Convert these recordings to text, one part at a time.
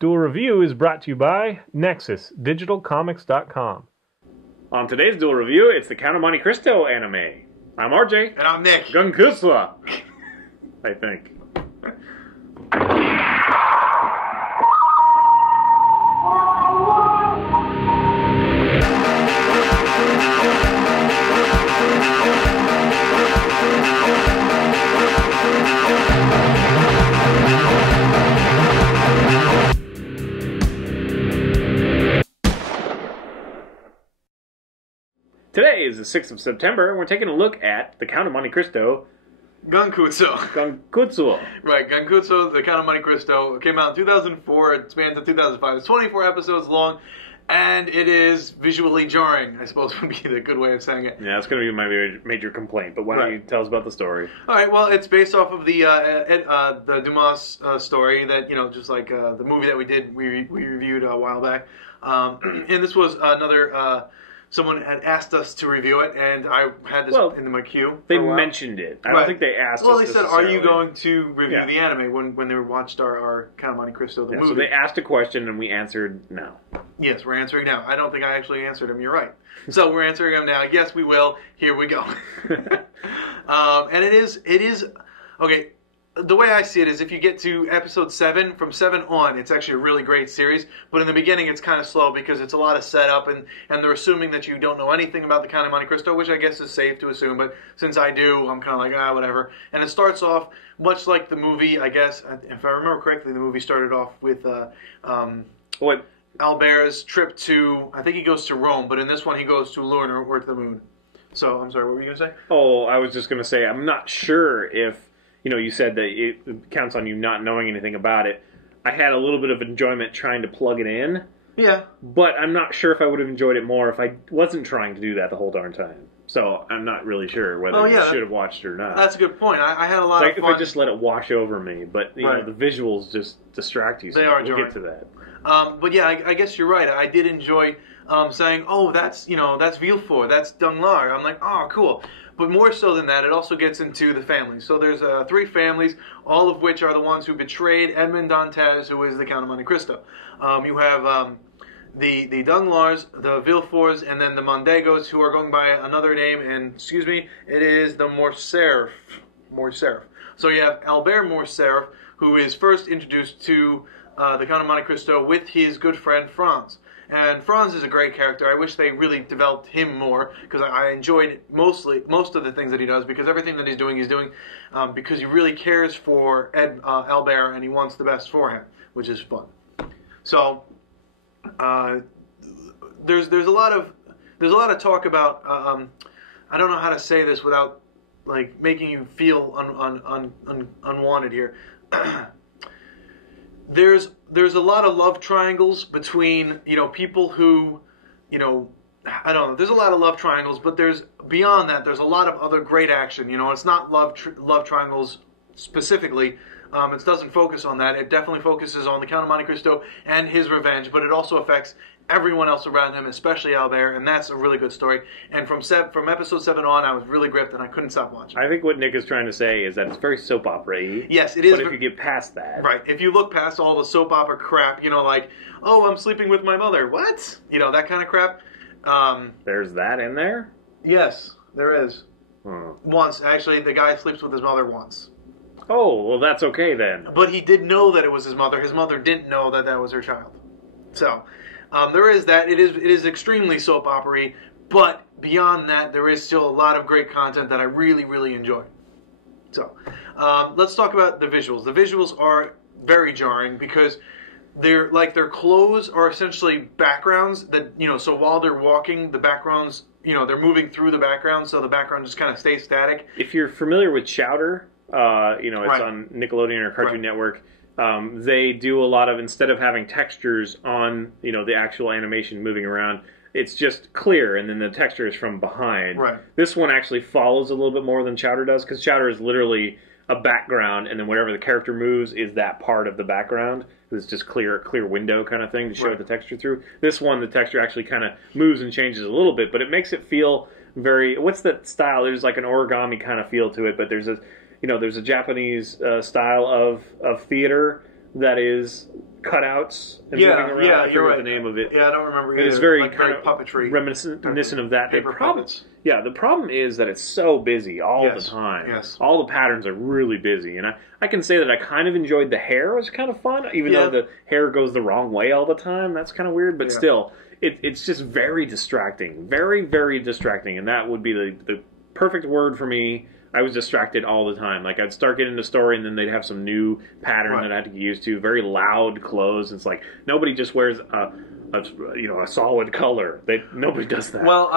Duel Review is brought to you by NexusDigitalComics.com. On today's Duel Review, it's the Count of Monte Cristo anime. I'm RJ. And I'm Nick. Gankutsuou, I think. Today is the 6th of September, and we're taking a look at the Count of Monte Cristo. Gankutsuou. Right, Gankutsuou, the Count of Monte Cristo. It came out in 2004, it spans to 2005. It's 24 episodes long, and it is visually jarring, I suppose would be the good way of saying it. Yeah, that's going to be my major complaint, but why don't you tell us about the story? Alright, well, it's based off of the Dumas story that, just like the movie that we reviewed a while back. And this was another... someone had asked us to review it, and I had this in my queue. They mentioned it. I don't think they asked us. Well, they said, are you going to review the anime when they watched our Count of Monte Cristo, the movie? So they asked a question, and we answered no. Yes, we're answering now. I don't think I actually answered them. You're right. So we're answering them now. Yes, we will. Here we go. And it is... Okay, the way I see it is if you get to episode 7, from 7 on, it's actually a really great series. But in the beginning, it's kind of slow because it's a lot of setup, and they're assuming that you don't know anything about the Count of Monte Cristo, which I guess is safe to assume. But since I do, I'm kind of like, whatever. And it starts off much like the movie, I guess. If I remember correctly, the movie started off with Albert's trip to, I think he goes to Rome, but in this one he goes to Luna or to the moon. So, I'm sorry, what were you going to say? Oh, I was just going to say, I'm not sure if... you said that it counts on you not knowing anything about it. I had a little bit of enjoyment trying to plug it in. Yeah. But I'm not sure if I would have enjoyed it more if I wasn't trying to do that the whole darn time. So I'm not really sure whether you should have watched it or not. That's a good point. I had a lot of fun. If I just let it wash over me. But the visuals just distract you. So we'll get to that. But yeah, I guess you're right. I did enjoy saying, oh, that's Villefort, that's Danglars. I'm like, oh, cool. But more so than that, it also gets into the families. So there's 3 families, all of which are the ones who betrayed Edmond Dantes, who is the Count of Monte Cristo. You have the Danglars, the Villeforts, and then the Mondegos, who are going by another name, and, excuse me, it is the Morcerf. So you have Albert Morcerf, who is first introduced to the Count of Monte Cristo with his good friend Franz. And Franz is a great character. I wish they really developed him more, because I enjoyed most of the things that he does, because everything that he's doing because he really cares for Albert, and he wants the best for him, which is fun. So there's a lot of talk about I don't know how to say this without like making you feel unwanted here. There's a lot of love triangles between, people who, I don't know. There's a lot of love triangles, but beyond that, there's a lot of other great action. It's not love triangles specifically. It doesn't focus on that. It definitely focuses on the Count of Monte Cristo and his revenge, but it also affects everyone else around him, especially Albert, and that's a really good story. And from episode 7 on, I was really gripped, and I couldn't stop watching. I think what Nick is trying to say is that it's very soap opera-y. Yes, it is. But if you get past that... Right, if you look past all the soap opera crap, like, oh, I'm sleeping with my mother. What? That kind of crap. There's that in there? Yes, there is. Once. Actually, the guy sleeps with his mother once. Oh, well, that's okay then. But he did know that it was his mother. His mother didn't know that that was her child. So... there is that. It is extremely soap opera-y, but beyond that, there is still a lot of great content that I really, really enjoy. So, let's talk about the visuals. The visuals are very jarring because their clothes are essentially backgrounds that, so while they're walking, the backgrounds, they're moving through the background, so the background just kind of stays static. If you're familiar with Chowder, it's on Nickelodeon or Cartoon Network. They do a lot of, instead of having textures on, the actual animation moving around, it's just clear, and then the texture is from behind. Right. This one actually follows a little bit more than Chowder does, because Chowder is literally a background, and then wherever the character moves is that part of the background. It's just clear window kind of thing to show the texture through. This one, the texture actually kind of moves and changes a little bit, but it makes it feel very, what's that style? There's like an origami kind of feel to it, but there's a Japanese style of theater that is cutouts and Yeah, moving around. yeah, I you're forget right. the name of it. Yeah, I don't remember But either. it's very like kind very of puppetry. reminiscent of that. Paper puppets. Yeah, the problem is that it's so busy all the time. Yes. All the patterns are really busy. And I can say that I kind of enjoyed the hair. It was kind of fun, even though the hair goes the wrong way all the time. That's kind of weird, but still, it's just very distracting. Very, very distracting. And that would be the perfect word for me. I was distracted all the time. Like, I'd start getting into story, and then they'd have some new pattern that I had to get used to. Very loud clothes. It's like, nobody just wears a solid color. Nobody does that. Well,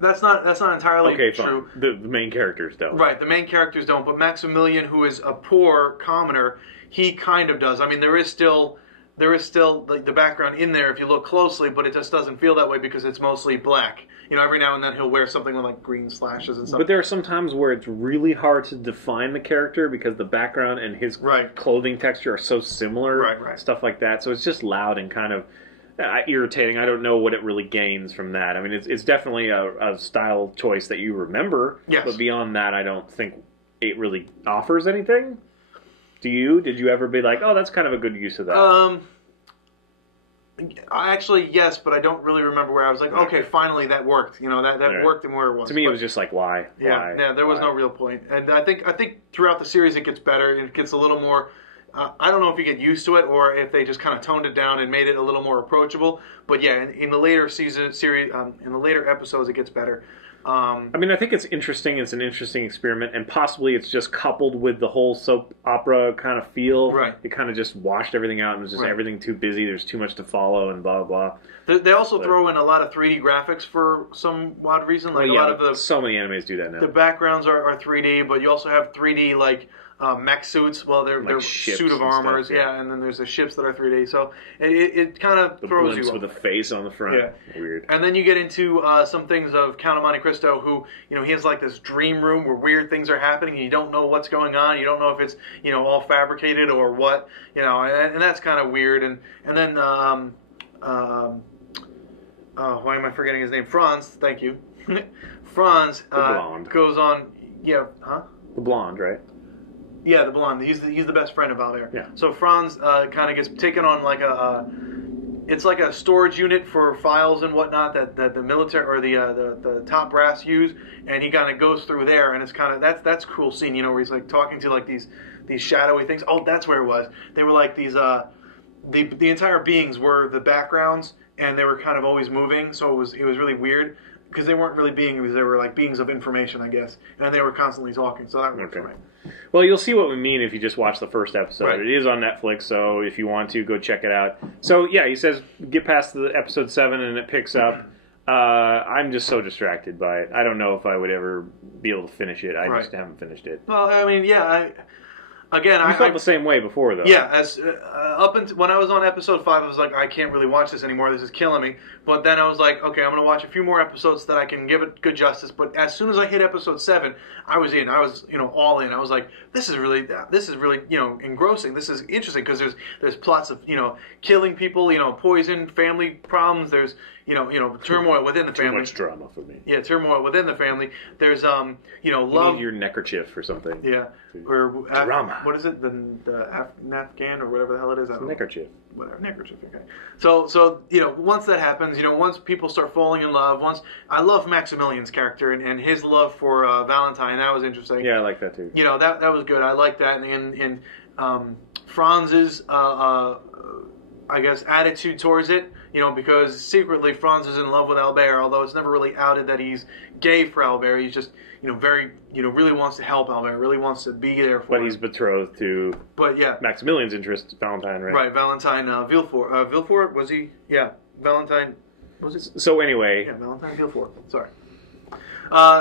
that's not entirely true. The main characters don't. Right, the main characters don't. But Maximilian, who is a poor commoner, he kind of does. I mean, there is still like the background in there if you look closely, but it just doesn't feel that way because it's mostly black. You know, every now and then he'll wear something with like green slashes and stuff. But there are some times where it's really hard to define the character because the background and his clothing texture are so similar. Right. Stuff like that. So it's just loud and kind of irritating. I don't know what it really gains from that. I mean, it's definitely a style choice that you remember. Yes. But beyond that, I don't think it really offers anything. Do you? Did you ever be like, oh, that's kind of a good use of that? Actually, yes, but I don't really remember where I was like, okay, finally that worked. You know, that worked and where it was. To me, it was just like, why? Yeah, there was no real point. And I think throughout the series it gets better. It gets a little more. I don't know if you get used to it or if they just kind of toned it down and made it a little more approachable. But yeah, in the later in the later episodes, it gets better. I mean, I think it's interesting. It's an interesting experiment, and possibly it's just coupled with the whole soap opera kind of feel. Right. It kind of just washed everything out, and it was just everything too busy. There's too much to follow, and blah blah. They also throw in a lot of 3D graphics for some odd reason. Like a lot of so many animes do that now. The backgrounds are 3D, but you also have 3D like mech suits. Well, they're suit of armors, stuff, and then there's the ships that are 3D. So it kind of throws you off. with a face on the front. Yeah. Weird. And then you get into some things of Count of Monte Cristo, who he has like this dream room where weird things are happening, and you don't know what's going on. You don't know if it's all fabricated or what. And that's kind of weird. And then why am I forgetting his name? Franz. Thank you. Franz goes on. Yeah. Huh? The blonde, right? Yeah, the blonde. He's the best friend of Albert. Yeah. So Franz kind of gets taken on like it's like a storage unit for files and whatnot that the military or the top brass use, and he kind of goes through there, and it's kind of that's a cool scene, where he's like talking to like these shadowy things. Oh, that's where it was. They were like these the entire beings were the backgrounds, and they were kind of always moving, so it was really weird. Because they weren't really beings, they were like beings of information, I guess. And they were constantly talking, so that worked for me. Well, you'll see what we mean if you just watch the first episode. Right. It is on Netflix, so if you want to, go check it out. So, yeah, he says get past the episode 7 and it picks up. I'm just so distracted by it. I don't know if I would ever be able to finish it. I just haven't finished it. Well, I mean, yeah, I felt the same way before, though. Yeah, as up until when I was on episode 5, I was like, I can't really watch this anymore. This is killing me. But then I was like, okay, I'm going to watch a few more episodes so that I can give it good justice. But as soon as I hit episode 7, I was in. I was, all in. I was like, this is really, engrossing. This is interesting because there's plots of, killing people, poison, family problems. There's, turmoil within the family. Too much drama for me. Yeah, turmoil within the family. There's, love. You need your neckerchief or something. Yeah. Or drama. What is it? The Afghan or whatever the hell it is. Neckerchief. Whatever, neckerchief. Okay. So once that happens, once people start falling in love, I love Maximilian's character and his love for Valentine. That was interesting. Yeah, I like that too. That was good. I like that. And Franz's I guess attitude towards it, because secretly Franz is in love with Albert, although it's never really outed that he's gay for Albert. He's just, very, really wants to help Albert, really wants to be there for him. But he's betrothed to Maximilian's interest, Valentine, right? Right, Valentine Villefort. Villefort, was he? Yeah, Valentine, was it? So anyway. Yeah, Valentine Villefort, sorry.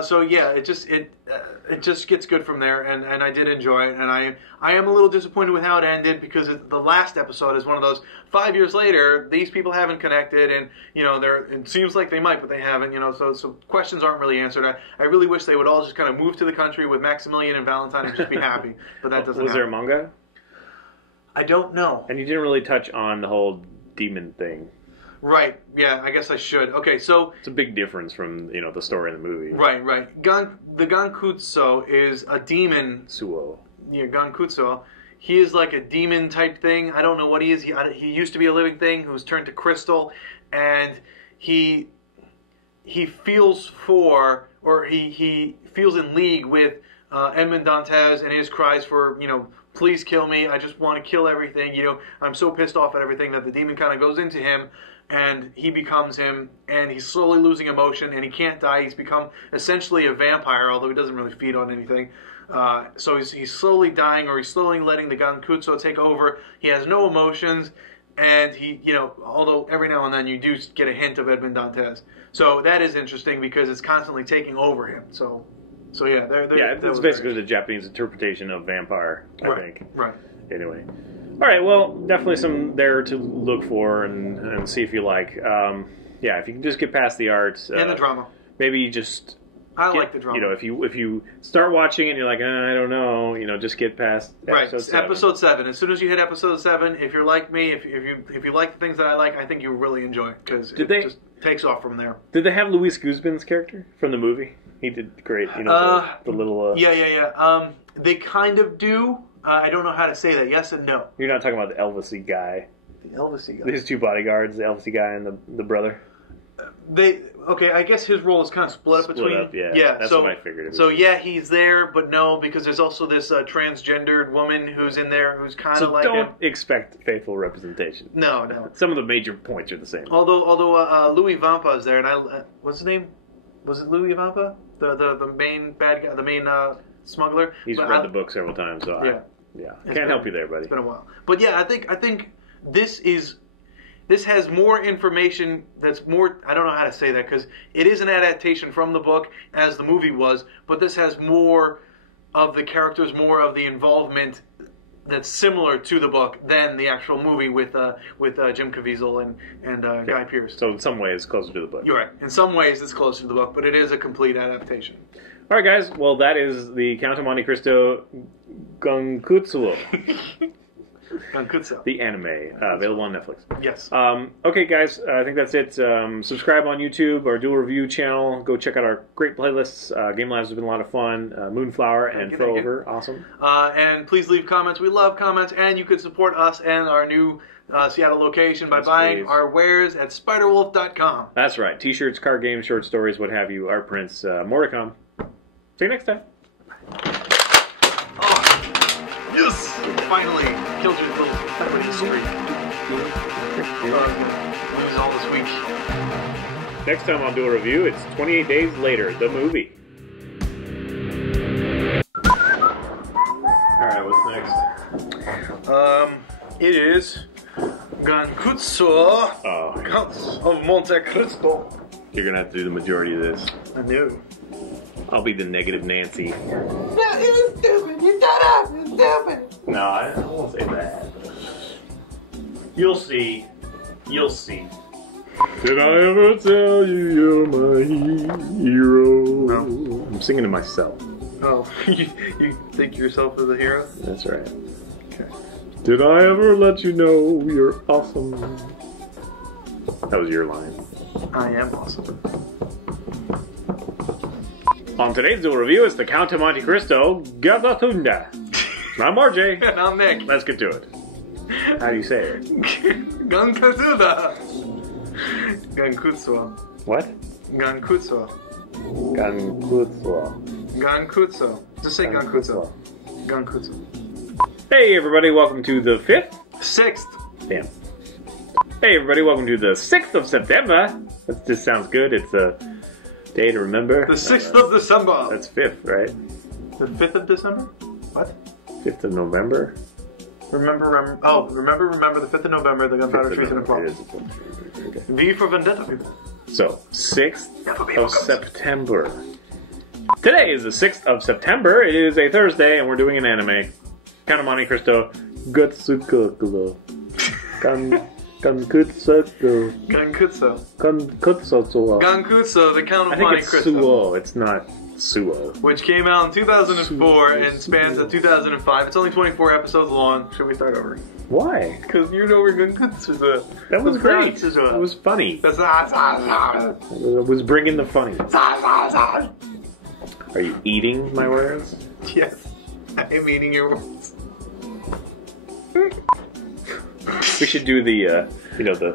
So yeah, it just gets good from there, and I did enjoy it, and I am a little disappointed with how it ended because the last episode is one of those 5 years later these people haven't connected, and it seems like they might, but they haven't, so questions aren't really answered. I really wish they would all just kind of move to the country with Maximilian and Valentine and just be happy, but that doesn't. Was happen. there a manga? I don't know. And you didn't really touch on the whole demon thing. Right. Yeah. I guess I should. Okay. So it's a big difference from the story in the movie. Right. The Gankutsuou is a demon. Suo. Yeah, Gankutsuou he is like a demon type thing. I don't know what he is. He used to be a living thing who was turned to crystal, and he feels for, or he feels in league with Edmond Dantes and his cries for, please kill me. I just want to kill everything. I'm so pissed off at everything that the demon kind of goes into him, and he becomes him, and he's slowly losing emotion, and he can't die. He's become essentially a vampire, although he doesn't really feed on anything. So he's slowly dying, or he's slowly letting the Gankutsuou take over. He has no emotions, and although every now and then you do get a hint of Edmond Dantes. So that is interesting because it's constantly taking over him. So yeah, it's basically the Japanese interpretation of vampire, I think. Right. Anyway. All right, well, definitely some there to look for and see if you like. If you can just get past the art. And the drama. Maybe you just... I like the drama. If you start watching it and you're like, I don't know, just get past episode 7. Episode 7. As soon as you hit episode 7, if you're like me, if you like the things that I like, I think you'll really enjoy it because just takes off from there. Did they have Luis Guzman's character from the movie? He did great. The little. Yeah. They kind of do. I don't know how to say that. Yes and no. You're not talking about the Elvis-y guy. The Elvis-y guy. His 2 bodyguards, the Elvis-y guy and the brother. I guess his role is kind of split up between. Yeah. That's what I figured. So he's there, but no, because there's also this transgendered woman who's in there who's kind of like. So don't expect faithful representation. No. Some of the major points are the same. Although Louis Vampa is there, and what's his name? Was it Louis Vampa? The main bad guy, the main smuggler. He's read the book several times, so I can't help you there, buddy. It's been a while, but yeah, I think this has more information that's more... I don't know how to say that because it is an adaptation from the book as the movie was, but this has more of the characters, more of the involvement that's similar to the book than the actual movie with Jim Caviezel and Guy Pearce. So in some ways, closer to the book. You're right. In some ways, it's closer to the book, but it is a complete adaptation. All right, guys. Well, that is the Count of Monte Cristo Gankutsuou. Gankutsuou. The anime, available on Netflix. Yes. Okay, guys, I think that's it. Subscribe on YouTube, our Dual Review channel. Go check out our great playlists. Game Labs has been a lot of fun. Moonflower and Throwover, awesome. And please leave comments. We love comments. And you could support us and our new Seattle location by buying our wares at spiderwolf.com. That's right. T-shirts, card games, short stories, what have you. Art prints. More to come. See you next time. Yes! Finally killed your little pepperoni streak. Lose all this week. Next time I'll do a review, it's 28 Days Later, the movie. Alright, what's next? It is Gankutsuou of Monte Cristo. You're gonna have to do the majority of this. I knew. I'll be the negative Nancy. No, it was stupid. You shut up. It's stupid. No, I won't say that. You'll see. You'll see. Did I ever tell you you're my hero? No. I'm singing to myself. Oh, you think yourself as a hero? That's right. Okay. Did I ever let you know you're awesome? That was your line. I am awesome. On today's Dual Review, it's the Count of Monte Cristo Gavatunda. I'm RJ. And I'm Nick. Let's get to it. How do you say it? Gankutsuou. Gankutsuou. What? Gankutsuou. Gankutsuou. Gankutsuou. Just say Gankutsuou. Gankutsuou. Hey everybody, welcome to the 5th? 6th. Damn. Hey everybody, welcome to the 6th of September. That just sounds good. It's a day to remember. The 6th of December. That's 5th, right? The 5th of December? What? 5th of November? Remember the 5th of November, the gunpowder treason and plot. Okay. V for Vendetta, people. So, 6th of September. Today is the 6th of September. It is a Thursday, and we're doing an anime. Count of Monte Cristo. Gankutsuou. Gankutsuou. Gankutsuou. Gankutsuou. Gankutsuou, the Count of I Monte think it's Cristo. Suo. It's not Suo. Which came out in 2004 and spans to 2005. It's only 24 episodes long. Should we start over? Why? Because you know we're Gankutsuou. That was great. It was funny. I was bringing the funny. Are you eating my words? Yes. I am eating your words. We should do the, you know, the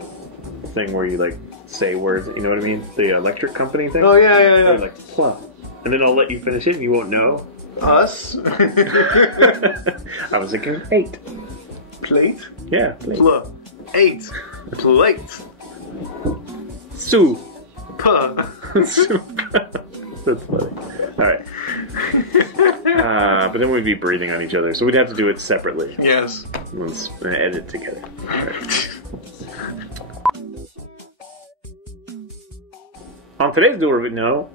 thing where you like say words. You know what I mean? The electric company thing. Oh yeah. They're like plug, and then I'll let you finish it, and you won't know. Us. I was thinking 8. Plate. Yeah, plate. 8. Plate. Soup. Puh. Soup. That's funny. All right. But then we'd be breathing on each other, so we'd have to do it separately. Yes. Let's edit together. All right. On today's Duel, no.